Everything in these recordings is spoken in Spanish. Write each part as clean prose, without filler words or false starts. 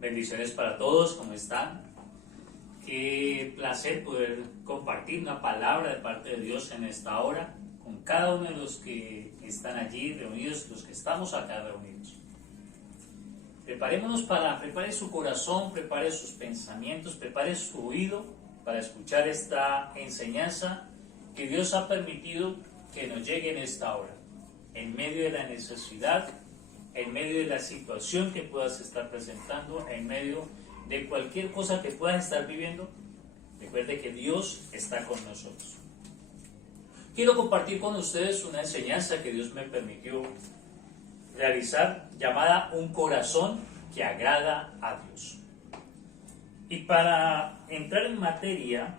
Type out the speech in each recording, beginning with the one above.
Bendiciones para todos, ¿cómo están? Qué placer poder compartir una palabra de parte de Dios en esta hora con cada uno de los que están allí reunidos, los que estamos acá reunidos. Prepare su corazón, prepare sus pensamientos, prepare su oído para escuchar esta enseñanza que Dios ha permitido que nos llegue en esta hora, en medio de la necesidad, en medio de la situación que puedas estar presentando, en medio de cualquier cosa que puedas estar viviendo. Recuerde que Dios está con nosotros. Quiero compartir con ustedes una enseñanza que Dios me permitió realizar, llamada Un corazón que agrada a Dios. Y para entrar en materia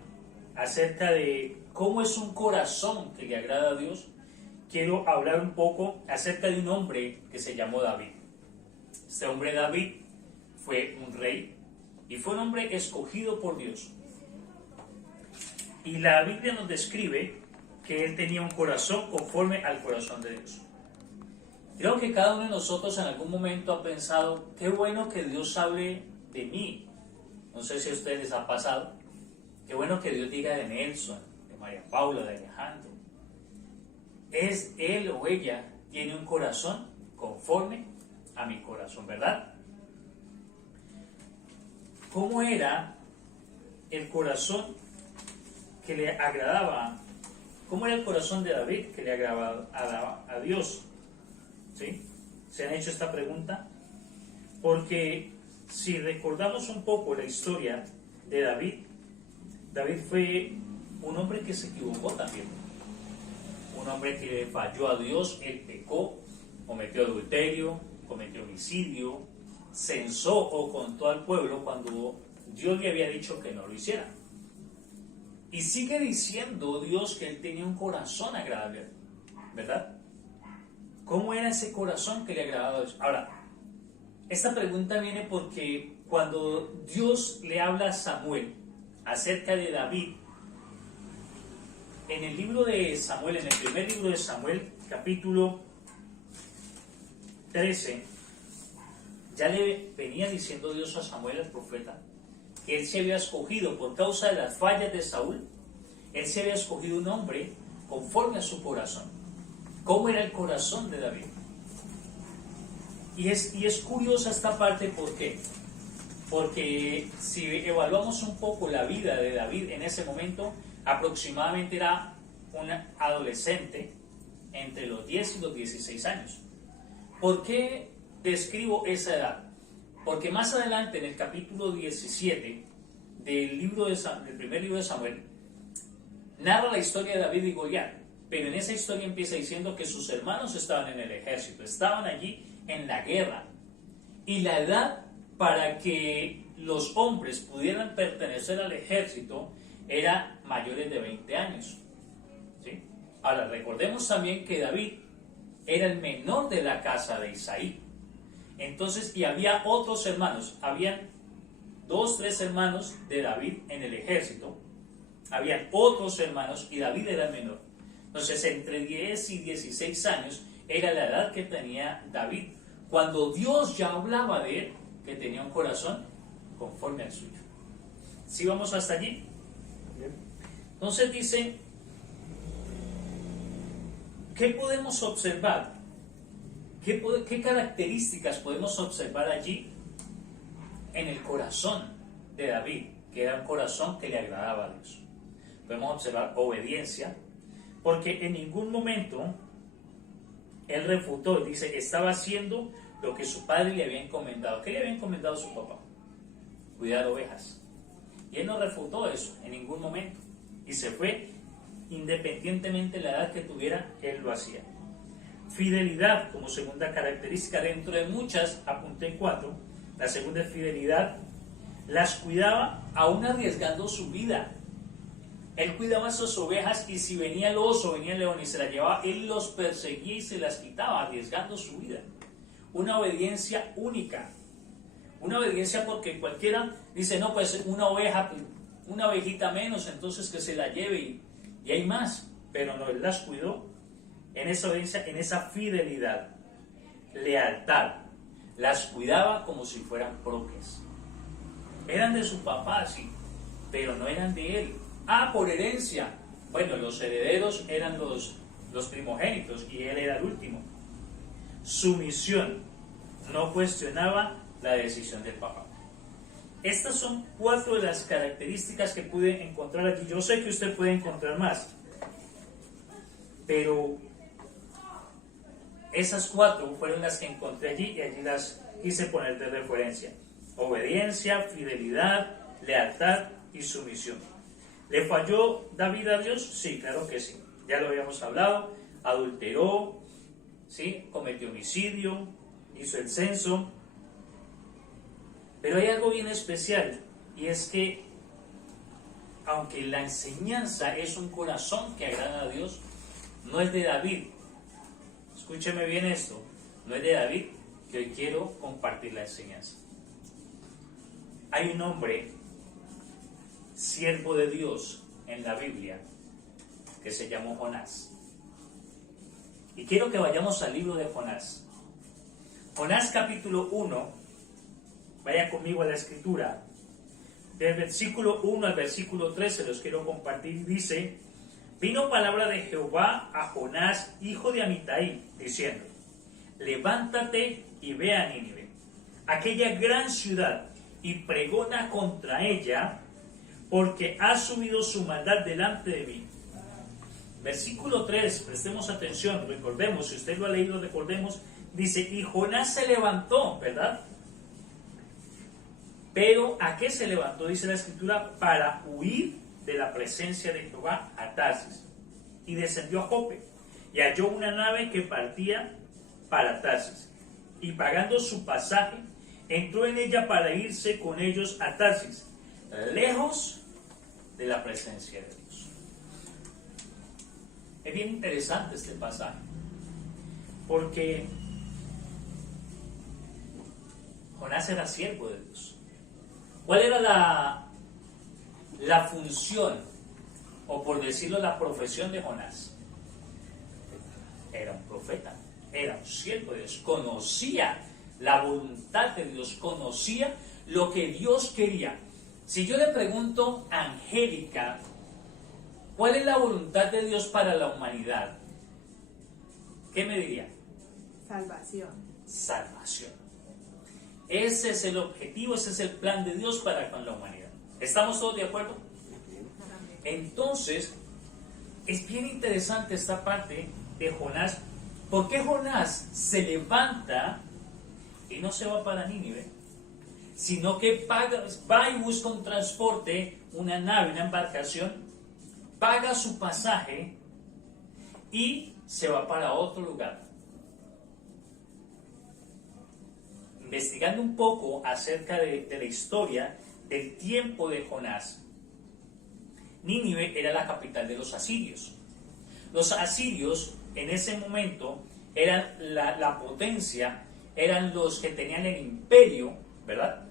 acerca de cómo es un corazón que le agrada a Dios, quiero hablar un poco acerca de un hombre que se llamó David. Este hombre David fue un rey y fue un hombre escogido por Dios. Y la Biblia nos describe que él tenía un corazón conforme al corazón de Dios. Creo que cada uno de nosotros en algún momento ha pensado, qué bueno que Dios hable de mí. No sé si a ustedes les ha pasado. Qué bueno que Dios diga de Nelson, de María Paula, de Alejandro. Es él o ella tiene un corazón conforme a mi corazón, ¿verdad? ¿Cómo era el corazón que le agradaba? ¿Cómo era el corazón de David que le agradaba a Dios? ¿Sí? ¿Se han hecho esta pregunta? Porque si recordamos un poco la historia de David, David fue un hombre que se equivocó también. Un hombre que falló a Dios, él pecó, cometió adulterio, cometió homicidio, censó o contó al pueblo cuando Dios le había dicho que no lo hiciera. Y sigue diciendo Dios que él tenía un corazón agradable, ¿verdad? ¿Cómo era ese corazón que le agradaba a Dios? Ahora, esta pregunta viene porque cuando Dios le habla a Samuel acerca de David, en el libro de Samuel, en el primer libro de Samuel, capítulo 13, ya le venía diciendo Dios a Samuel el profeta que él se había escogido por causa de las fallas de Saúl, él se había escogido un hombre conforme a su corazón. ¿Cómo era el corazón de David? Y es curiosa esta parte, ¿por qué? Porque si evaluamos un poco la vida de David en ese momento, aproximadamente era un adolescente entre los 10 y los 16 años. ¿Por qué describo esa edad? Porque más adelante, en el capítulo 17 del primer libro de Samuel, narra la historia de David y Goliat, pero en esa historia empieza diciendo que sus hermanos estaban en el ejército, estaban allí en la guerra, y la edad para que los hombres pudieran pertenecer al ejército era mayores de 20 años. ¿Sí? Ahora, recordemos también que David era el menor de la casa de Isaí. Entonces, y había otros hermanos, habían 3 hermanos de David en el ejército, habían otros hermanos y David era el menor. Entonces, entre 10 y 16 años era la edad que tenía David, cuando Dios ya hablaba de él, que tenía un corazón conforme al suyo. ¿Sí vamos hasta allí? Entonces dice, ¿qué podemos observar? ¿Qué características podemos observar allí en el corazón de David, que era un corazón que le agradaba a Dios? Podemos observar obediencia, porque en ningún momento él refutó, dice, estaba haciendo lo que su padre le había encomendado. ¿Qué le había encomendado su papá? Cuidar ovejas. Y él no refutó eso en ningún momento. Y se fue, independientemente de la edad que tuviera, él lo hacía. Fidelidad como segunda característica, dentro de muchas, apunté 4. La segunda es fidelidad. Las cuidaba aún arriesgando su vida. Él cuidaba a sus ovejas y si venía el oso, venía el león y se las llevaba, él los perseguía y se las quitaba, arriesgando su vida. Una obediencia única. Una obediencia porque cualquiera dice, no, pues una oveja, una ovejita menos, entonces que se la lleve y hay más. Pero no, él las cuidó en esa obediencia, en esa fidelidad, lealtad. Las cuidaba como si fueran propias. Eran de su papá, sí, pero no eran de él. Por herencia. Bueno, los herederos eran los primogénitos y él era el último. Sumisión. No cuestionaba la decisión del papá. Estas son 4 de las características que pude encontrar aquí. Yo sé que usted puede encontrar más, pero esas 4 fueron las que encontré allí y allí las quise poner de referencia. Obediencia, fidelidad, lealtad y sumisión. ¿Le falló David a Dios? Sí, claro que sí. Ya lo habíamos hablado. Adulteró, ¿sí? Cometió homicidio, hizo el censo. Pero hay algo bien especial, y es que aunque la enseñanza es un corazón que agrada a Dios, no es de David. Escúcheme bien esto, no es de David que hoy quiero compartir la enseñanza. Hay un hombre, siervo de Dios en la Biblia, que se llamó Jonás. Y quiero que vayamos al libro de Jonás. Jonás capítulo 1. Vaya conmigo a la escritura. Del versículo 1 al versículo 3 se los quiero compartir. Dice: vino palabra de Jehová a Jonás, hijo de Amitai, diciendo: levántate y ve a Nínive, aquella gran ciudad, y pregona contra ella, porque ha subido su maldad delante de mí. Versículo 3, prestemos atención, recordemos, si usted lo ha leído, recordemos, dice: y Jonás se levantó, ¿verdad? Pero ¿a qué se levantó? Dice la escritura: para huir de la presencia de Jehová a Tarsis. Y descendió a Jope, y halló una nave que partía para Tarsis. Y pagando su pasaje, entró en ella para irse con ellos a Tarsis, lejos de la presencia de Dios. Es bien interesante este pasaje, porque Jonás era siervo de Dios. ¿Cuál era la función, o por decirlo, la profesión de Jonás? Era un profeta, era un siervo de Dios, conocía la voluntad de Dios, conocía lo que Dios quería. Si yo le pregunto a Angélica, ¿cuál es la voluntad de Dios para la humanidad? ¿Qué me diría? Salvación. Salvación. Ese es el objetivo, ese es el plan de Dios para con la humanidad. ¿Estamos todos de acuerdo? Entonces, es bien interesante esta parte de Jonás. ¿Por qué Jonás se levanta y no se va para Nínive, sino que va y busca un transporte, una nave, una embarcación, paga su pasaje y se va para otro lugar? Investigando un poco acerca de la historia del tiempo de Jonás, Nínive era la capital de los asirios. Los asirios en ese momento eran la potencia, eran los que tenían el imperio, ¿verdad?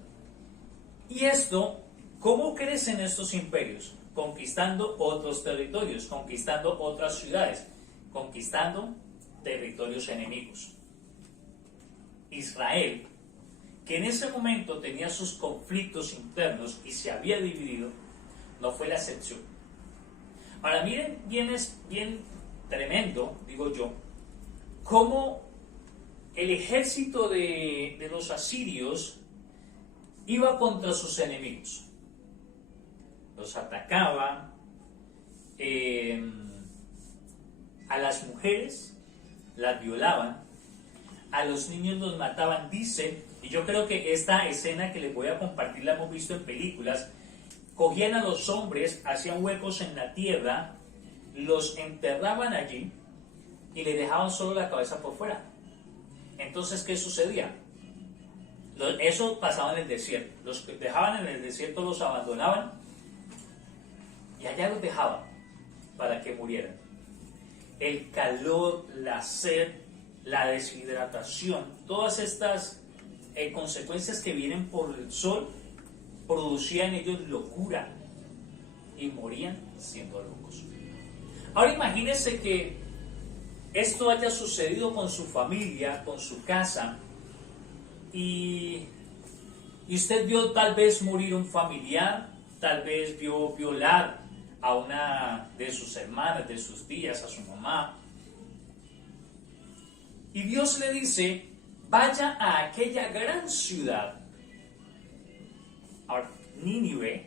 Y esto, ¿cómo crecen estos imperios? Conquistando otros territorios, conquistando otras ciudades, conquistando territorios enemigos. Israel, que en ese momento tenía sus conflictos internos y se había dividido, no fue la excepción. Ahora miren, es bien tremendo, digo yo, cómo el ejército de los asirios iba contra sus enemigos. Los atacaba, a las mujeres las violaban, a los niños los mataban, dice. Y yo creo que esta escena que les voy a compartir la hemos visto en películas. Cogían a los hombres, hacían huecos en la tierra, los enterraban allí y le dejaban solo la cabeza por fuera. Entonces, ¿qué sucedía? Eso pasaba en el desierto. Los dejaban en el desierto, los abandonaban y allá los dejaban para que murieran. El calor, la sed, la deshidratación, todas estas consecuencias que vienen por el sol, producían en ellos locura y morían siendo locos. Ahora imagínense que esto haya sucedido con su familia, con su casa, y y usted vio tal vez morir un familiar, tal vez vio violar a una de sus hermanas, de sus tías, a su mamá, y Dios le dice, vaya a aquella gran ciudad. Ahora, Nínive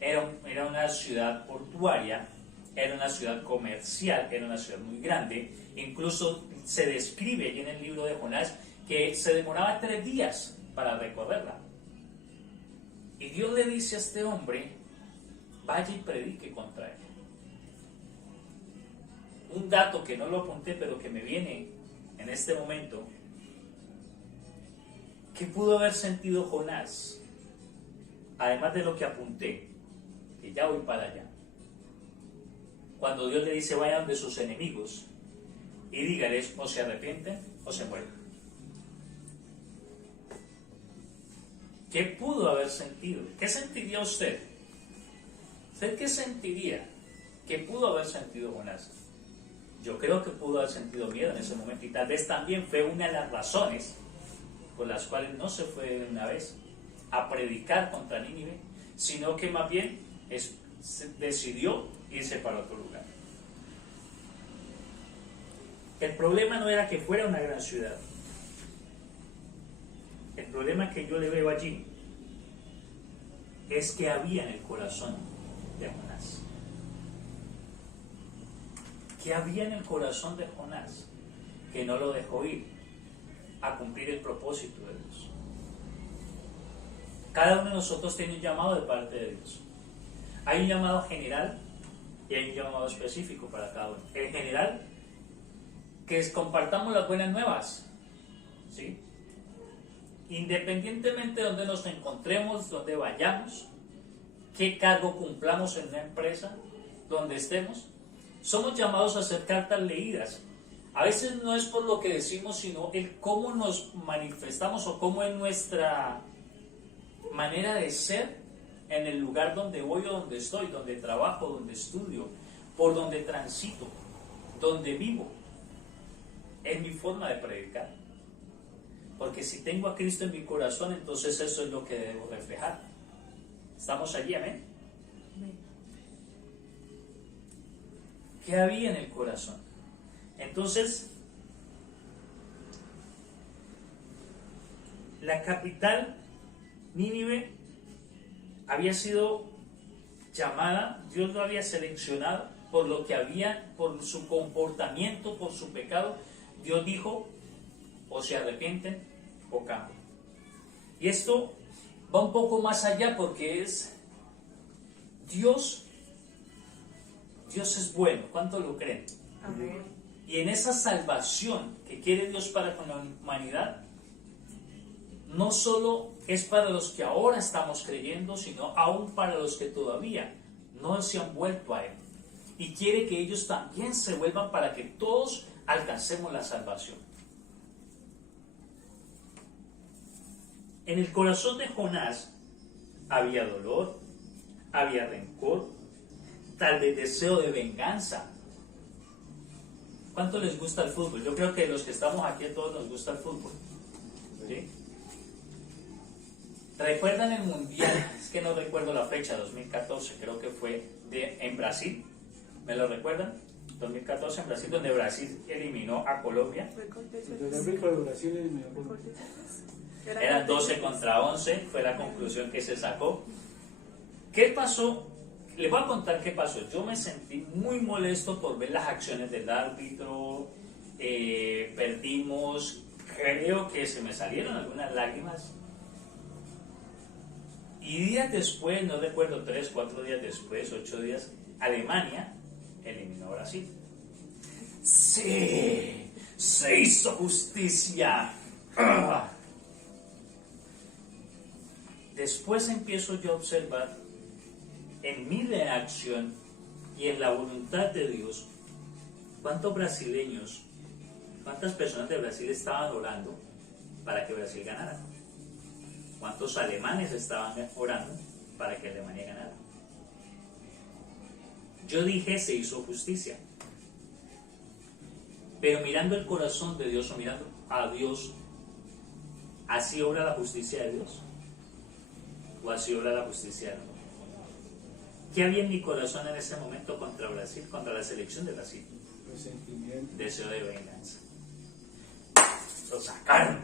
era una ciudad portuaria, era una ciudad comercial, era una ciudad muy grande. Incluso se describe allí en el libro de Jonás que se demoraba 3 días para recorrerla. Y Dios le dice a este hombre, vaya y predique contra ella. Un dato que no lo apunté, pero que me viene en este momento. ¿Qué pudo haber sentido Jonás? Además de lo que apunté, que ya voy para allá. Cuando Dios le dice, vayan de sus enemigos y dígales, o se arrepienten o se mueren. ¿Qué pudo haber sentido? ¿Qué sentiría usted? ¿Usted qué sentiría? ¿Qué pudo haber sentido Jonás? Yo creo que pudo haber sentido miedo en ese momento, y tal vez también fue una de las razones por las cuales no se fue de una vez a predicar contra Nínive, sino que más bien decidió irse para otro lugar. El problema no era que fuera una gran ciudad. El problema que yo le veo allí es que había en el corazón de Jonás. ¿Qué había en el corazón de Jonás que no lo dejó ir a cumplir el propósito de Dios? Cada uno de nosotros tiene un llamado de parte de Dios. Hay un llamado general y hay un llamado específico para cada uno. El general, que compartamos las buenas nuevas, ¿sí? Independientemente de donde nos encontremos, donde vayamos, qué cargo cumplamos en una empresa, donde estemos, somos llamados a hacer cartas leídas. A veces no es por lo que decimos, sino el cómo nos manifestamos o cómo es nuestra manera de ser en el lugar donde voy o donde estoy, donde trabajo, donde estudio, por donde transito, donde vivo. Es mi forma de predicar. Porque si tengo a Cristo en mi corazón, entonces eso es lo que debo reflejar. ¿Estamos allí, amén? ¿Qué había en el corazón? Entonces, la capital, Nínive, había sido llamada, Dios lo había seleccionado por lo que había, por su comportamiento, por su pecado. Dios dijo, o se arrepienten o cambian. Y esto va un poco más allá, porque es Dios es bueno. ¿Cuánto lo creen? Amén. Y en esa salvación que quiere Dios para con la humanidad, no solo es para los que ahora estamos creyendo, sino aún para los que todavía no se han vuelto a Él. Y quiere que ellos también se vuelvan para que todos alcancemos la salvación. En el corazón de Jonás había dolor, había rencor, tal vez deseo de venganza. ¿Cuánto les gusta el fútbol? Yo creo que los que estamos aquí a todos nos gusta el fútbol. ¿Sí? ¿Recuerdan el mundial? Es que no recuerdo la fecha, 2014, creo que fue en Brasil. ¿Me lo recuerdan? 2014 en Brasil, donde Brasil eliminó a Colombia. Eran 12 contra 11, fue la conclusión que se sacó. ¿Qué pasó? Les voy a contar qué pasó. Yo me sentí muy molesto por ver las acciones del árbitro. Perdimos, creo que se me salieron algunas lágrimas. Y días después, no recuerdo, 3, 4 días después, 8 días, Alemania eliminó a Brasil. ¡Sí! ¡Se hizo justicia! ¡Ah! Después empiezo yo a observar en mi reacción y en la voluntad de Dios cuántos brasileños, cuántas personas de Brasil estaban orando para que Brasil ganara. ¿Cuántos alemanes estaban orando para que Alemania ganara? Yo dije, se hizo justicia. Pero mirando el corazón de Dios, o mirando a Dios, ¿Así obra la justicia de Dios? ¿O así obra la justicia del hombre? ¿Qué había en mi corazón en ese momento contra Brasil, contra la selección de Brasil? Resentimiento. Deseo de venganza. Lo sacaron.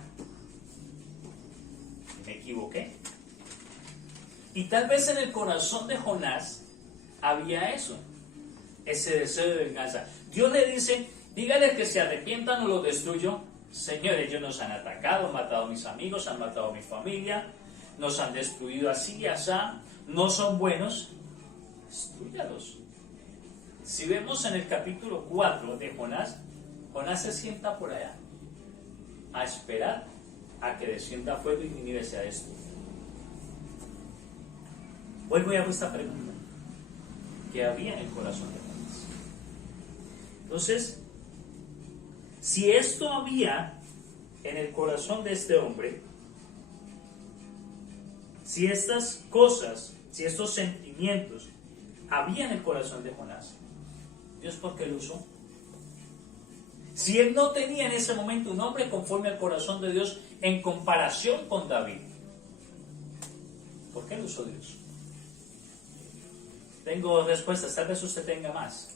Me equivoqué. Y tal vez en el corazón de Jonás había eso, ese deseo de venganza. Dios le dice, dígale que se arrepientan o los destruyo. Señor, ellos nos han atacado, han matado a mis amigos, han matado a mi familia, nos han destruido así y así, no son buenos, destrúyalos. Si vemos en el capítulo 4 de Jonás, Jonás se sienta por allá a esperar a que descienda fuego y Nínive sea destruido. Vuelvo y hago esta pregunta: ¿qué había en el corazón de Jonás? Entonces, si esto había en el corazón de este hombre, si estas cosas, si estos sentimientos había en el corazón de Jonás, ¿Dios por qué lo usó? Si él no tenía en ese momento un hombre conforme al corazón de Dios en comparación con David, ¿por qué lo usó Dios? Tengo respuestas, tal vez usted tenga más,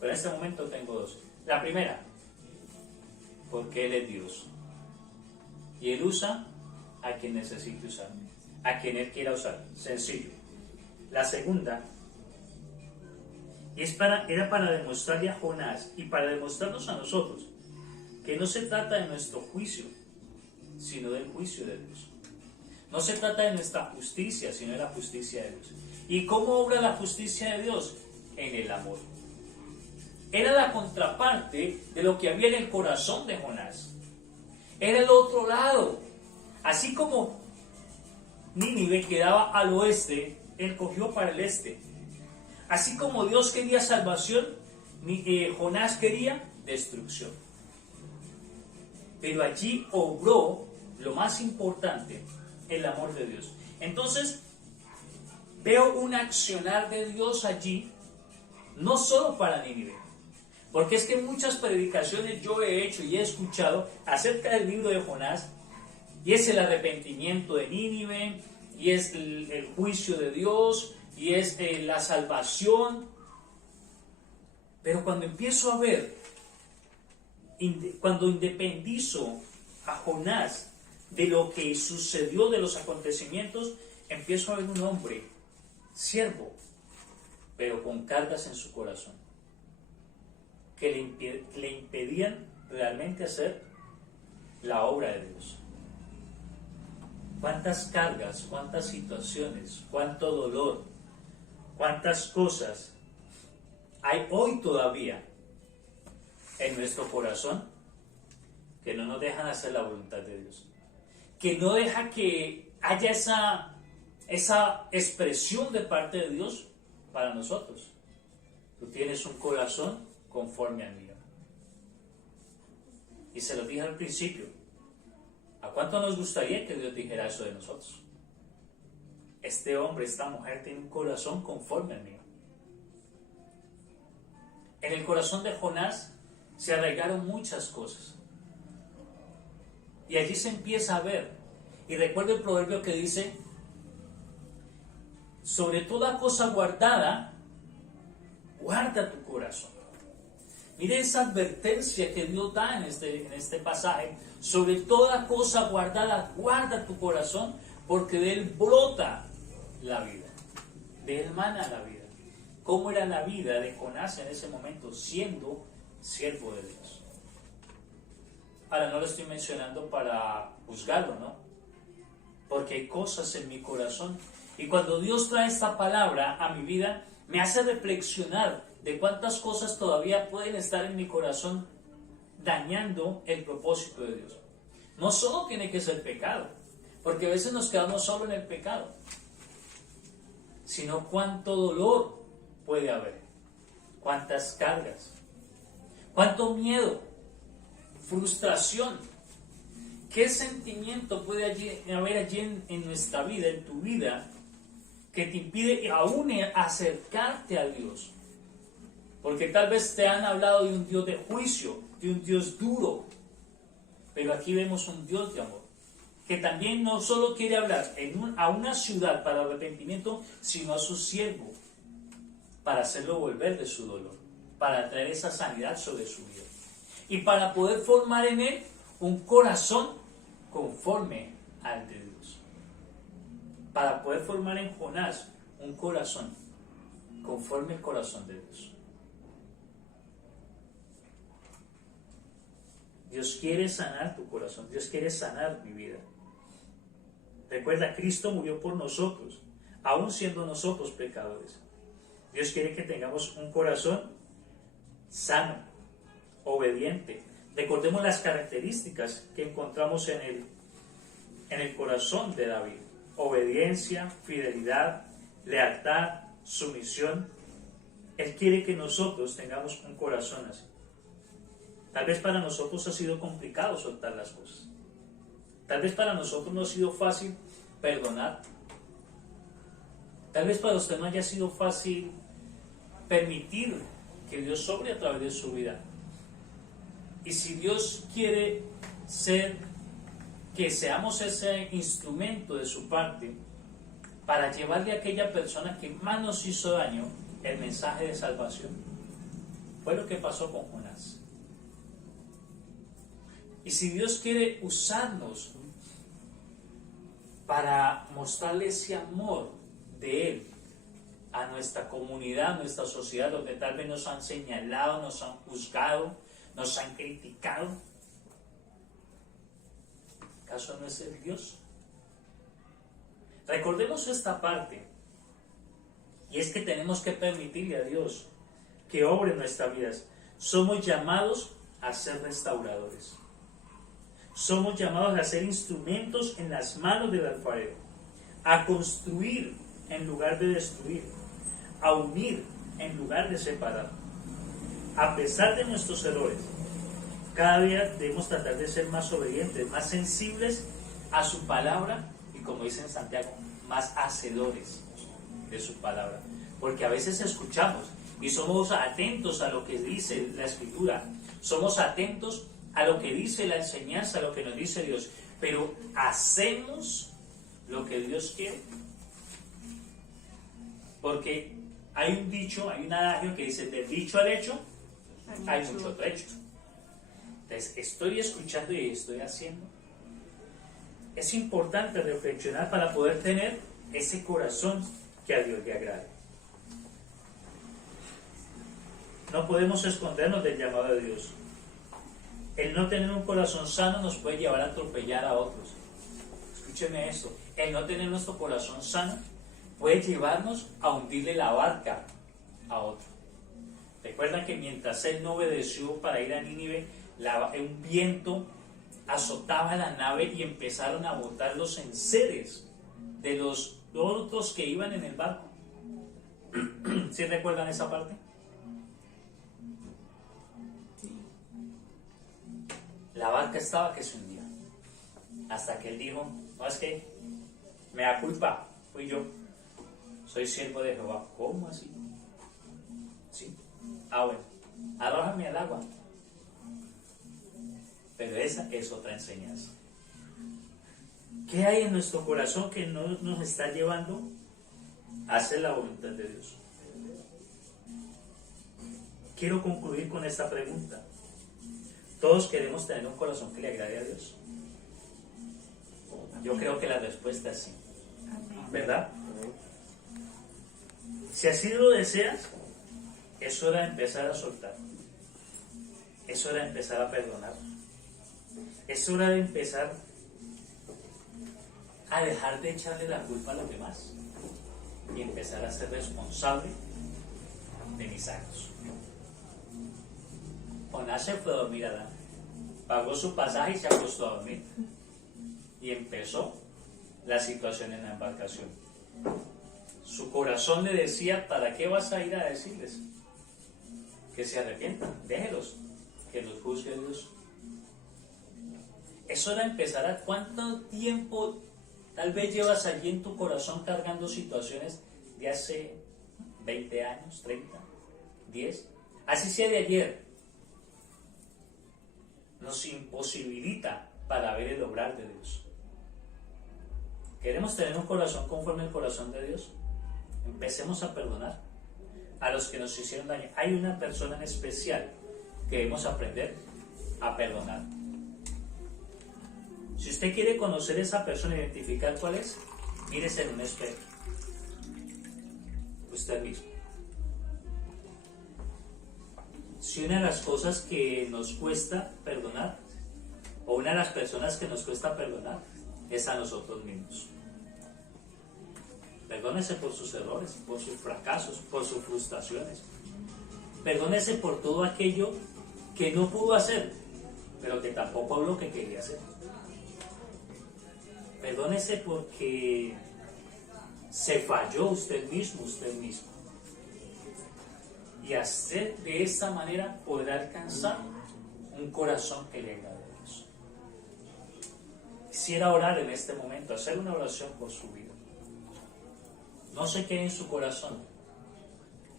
pero en este momento tengo dos. La primera, porque Él es Dios y Él usa a quien necesite usar, a quien Él quiera usar, sencillo. La segunda, era para demostrarle a Jonás y para demostrarnos a nosotros que no se trata de nuestro juicio, sino del juicio de Dios. No se trata de nuestra justicia, sino de la justicia de Dios. ¿Y cómo obra la justicia de Dios? En el amor. Era la contraparte de lo que había en el corazón de Jonás. Era el otro lado. Así como Nínive quedaba al oeste, él cogió para el este. Así como Dios quería salvación, Jonás quería destrucción. Pero allí obró lo más importante, el amor de Dios. Entonces, veo un accionar de Dios allí, no solo para Nínive, porque es que muchas predicaciones yo he hecho y he escuchado acerca del libro de Jonás, y es el arrepentimiento de Nínive, y es el juicio de Dios, y es la salvación. Pero cuando empiezo a ver, cuando independizo a Jonás de lo que sucedió, de los acontecimientos, empiezo a ver un hombre, siervo, pero con cargas en su corazón, que le impedían realmente hacer la obra de Dios. Cuántas cargas, cuántas situaciones, cuánto dolor, cuántas cosas hay hoy todavía en nuestro corazón que no nos dejan hacer la voluntad de Dios, que no deja que haya esa expresión de parte de Dios para nosotros. Tú tienes un corazón conforme al mío. Y se lo dije al principio, ¿a cuánto nos gustaría que Dios dijera eso de nosotros? Este hombre, esta mujer tiene un corazón conforme al mío. En el corazón de Jonás se arraigaron muchas cosas. Y allí se empieza a ver. Y recuerdo el proverbio que dice, sobre toda cosa guardada, guarda tu corazón. Mire esa advertencia que Dios da en este pasaje. Sobre toda cosa guardada, guarda tu corazón, porque de él brota la vida. De él mana la vida. ¿Cómo era la vida de Jonás en ese momento, siendo siervo de Dios? Ahora, no lo estoy mencionando para juzgarlo, ¿no? Porque hay cosas en mi corazón. Y cuando Dios trae esta palabra a mi vida, me hace reflexionar de cuántas cosas todavía pueden estar en mi corazón dañando el propósito de Dios. No solo tiene que ser pecado, porque a veces nos quedamos solo en el pecado, sino cuánto dolor puede haber, cuántas cargas, cuánto miedo, frustración, qué sentimiento puede haber allí en nuestra vida, en tu vida, que te impide aún acercarte a Dios. Porque tal vez te han hablado de un Dios de juicio, de un Dios duro, pero aquí vemos un Dios de amor, que también no solo quiere hablar a una ciudad para arrepentimiento, sino a su siervo, para hacerlo volver de su dolor, para traer esa sanidad sobre su vida. Y para poder formar en él un corazón conforme al de Dios. Para poder formar en Jonás un corazón conforme al corazón de Dios. Dios quiere sanar tu corazón, Dios quiere sanar mi vida. Recuerda, Cristo murió por nosotros, aún siendo nosotros pecadores. Dios quiere que tengamos un corazón sano, obediente. Recordemos las características que encontramos en el corazón de David. Obediencia, fidelidad, lealtad, sumisión. Él quiere que nosotros tengamos un corazón así. Tal vez para nosotros ha sido complicado soltar las cosas. Tal vez para nosotros no ha sido fácil perdonar. Tal vez para usted no haya sido fácil permitir que Dios sobre a través de su vida. Y si Dios quiere que seamos ese instrumento de su parte para llevarle a aquella persona que más nos hizo daño el mensaje de salvación, fue lo que pasó con Jonás. Y si Dios quiere usarnos para mostrarle ese amor de Él a nuestra comunidad, a nuestra sociedad, donde tal vez nos han señalado, nos han juzgado, nos han criticado, ¿acaso no es el Dios? Recordemos esta parte, y es que tenemos que permitirle a Dios que obre en nuestras vidas. Somos llamados a ser restauradores. Somos llamados a ser instrumentos en las manos del alfarero, a construir en lugar de destruir, a unir en lugar de separar. A pesar de nuestros errores, cada día debemos tratar de ser más obedientes, más sensibles a su palabra y, como dice en Santiago, más hacedores de su palabra. Porque a veces escuchamos y somos atentos a lo que dice la Escritura, somos atentos a lo que dice la enseñanza, a lo que nos dice Dios, pero ¿hacemos lo que Dios quiere? Porque hay un dicho, hay un adagio que dice: del dicho al hecho hay mucho trecho. Entonces, estoy escuchando y estoy haciendo. Es importante reflexionar para poder tener ese corazón que a Dios le agrade. No podemos escondernos del llamado de Dios. El no tener un corazón sano nos puede llevar a atropellar a otros. Escúcheme esto: el no tener nuestro corazón sano puede llevarnos a hundirle la barca a otro. Recuerdan que mientras él no obedeció para ir a Nínive, un viento azotaba la nave y empezaron a botar los enseres de los otros que iban en el barco. ¿Sí recuerdan esa parte? La barca estaba que se hundía. Hasta que él dijo: no, es que me da culpa, fui yo. Soy siervo de Jehová. ¿Cómo así? Sí. Bueno, arrójame al agua. Pero esa es otra enseñanza. ¿Qué hay en nuestro corazón que no nos está llevando a hacer la voluntad de Dios? Quiero concluir con esta pregunta. ¿Todos queremos tener un corazón que le agrade a Dios? Yo creo que la respuesta es sí. ¿Verdad? Si así lo deseas, es hora de empezar a soltar. Es hora de empezar a perdonar. Es hora de empezar a dejar de echarle la culpa a los demás y empezar a ser responsable de mis actos. Jonás se fue a dormir a Adán, pagó su pasaje y se acostó a dormir. Y empezó la situación en la embarcación. Su corazón le decía: ¿para qué vas a ir a decirles que se arrepientan? Déjelos, que los juzgue Dios. Es hora de empezar a... ¿Cuánto tiempo tal vez llevas allí en tu corazón cargando situaciones de hace 20 años, 30, 10? Así sea de ayer. Nos imposibilita para ver el obrar de Dios. ¿Queremos tener un corazón conforme al corazón de Dios? Empecemos a perdonar a los que nos hicieron daño. Hay una persona en especial que debemos aprender a perdonar. Si usted quiere conocer a esa persona, identificar cuál es, mírese en un espejo. Usted mismo. Si una de las cosas que nos cuesta perdonar, o una de las personas que nos cuesta perdonar, es a nosotros mismos. Perdónese por sus errores, por sus fracasos, por sus frustraciones. Perdónese por todo aquello que no pudo hacer, pero que tampoco habló que quería hacer. Perdónese porque se falló usted mismo, usted mismo. Y hacer de esta manera podrá alcanzar un corazón que le agrade a Dios. Quisiera orar en este momento, hacer una oración por su vida. No sé qué hay en su corazón,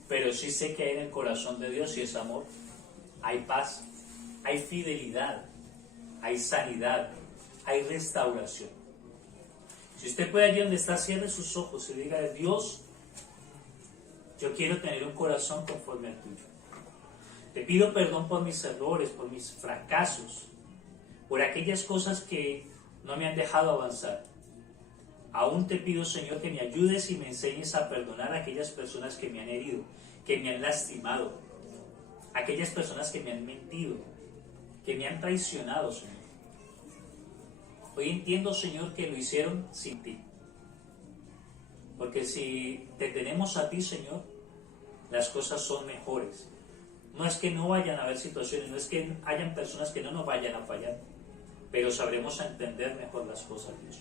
pero sí sé que hay en el corazón de Dios y es amor. Hay paz, hay fidelidad, hay sanidad, hay restauración. Si usted puede allí donde está, cierre sus ojos y diga: Dios, yo quiero tener un corazón conforme al tuyo. Te pido perdón por mis errores, por mis fracasos, por aquellas cosas que no me han dejado avanzar. Aún te pido, Señor, que me ayudes y me enseñes a perdonar a aquellas personas que me han herido, que me han lastimado, aquellas personas que me han mentido, que me han traicionado, Señor. Hoy entiendo, Señor, que lo hicieron sin ti. Porque si te tenemos a ti, Señor, las cosas son mejores. No es que no vayan a haber situaciones, no es que hayan personas que no nos vayan a fallar, pero sabremos entender mejor las cosas, Dios.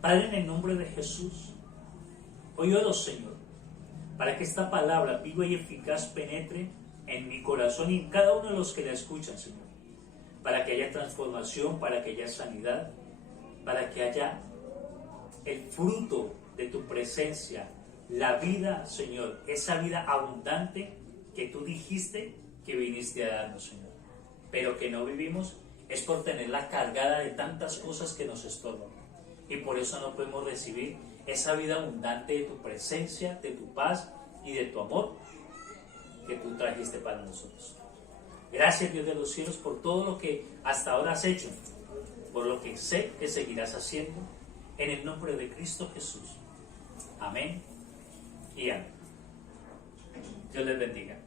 Padre, en el nombre de Jesús, hoy oro, Señor, para que esta palabra viva y eficaz penetre en mi corazón y en cada uno de los que la escuchan, Señor. Para que haya transformación, para que haya sanidad, para que haya el fruto de tu presencia, la vida, Señor, esa vida abundante que tú dijiste que viniste a darnos, Señor. Pero que no vivimos es por tenerla cargada de tantas cosas que nos estorban. Y por eso no podemos recibir esa vida abundante de tu presencia, de tu paz y de tu amor que tú trajiste para nosotros. Gracias, Dios de los cielos, por todo lo que hasta ahora has hecho, por lo que sé que seguirás haciendo, en el nombre de Cristo Jesús. Amén y amén. Dios les bendiga.